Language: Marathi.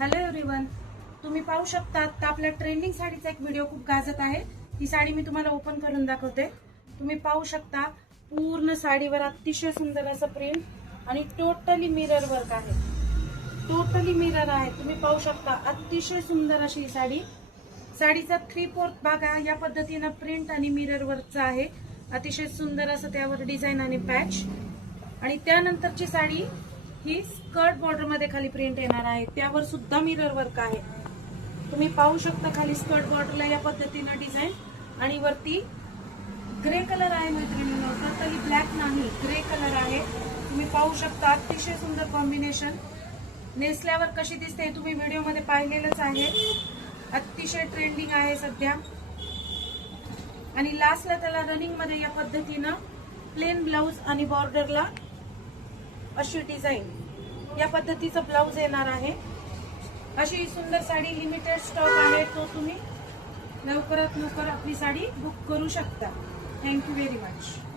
हॅलो एव्हरीवन, तुम्ही पाहू शकता तर आपल्या ट्रेंडिंग साडीचा एक व्हिडिओ खूप गाजत आहे। ही साडी मी तुम्हाला ओपन करून दाखवते। तुम्ही पाहू शकता पूर्ण साडीवर अतिशय सुंदर असं प्रिंट आणि टोटली मिरर वर्क आहे। टोटली मिरर आहे, तुम्ही पाहू शकता अतिशय सुंदर अशी ही साडी। साडीचा 3/4 भाग या पद्धतीने प्रिंट आणि मिरर वर्कचा आहे। अतिशय सुंदर असं त्यावर डिझाइन आणि पॅच। आणि त्यानंतरची साडी ही स्कर्ट बॉर्डर मध्ये खाली प्रिंट येणार आहे, त्यावर सुद्धा मिरर वर्क आहे। तुम्ही पाहू शकता खाली स्कर्ट बॉर्डरला या पद्धतीने डिझाइन आणि वरती ग्रे कलर आहे मैत्रिणींनो, टोटली ब्लॅक नाही, ग्रे कलर आहे। तुम्ही पाहू शकता अतिशय सुंदर कॉम्बिनेशन। नेसल्यावर कशी दिसते तुम्ही व्हिडिओ मध्ये पाहिलेलंच आहे। अतिशय ट्रेंडिंग आहे सध्या। आणि लास्टला त्याला रनिंग मध्ये या पद्धतीने प्लेन ब्लाउज आणि बॉर्डरला अशी डिझाइन या पद्धतीचा ब्लाउज येणार आहे। अशी सुंदर साडी लिमिटेड स्टॉक आहे, तो तुम्ही लवकरात लवकर आपली साडी बुक करू शकता। Thank you very much.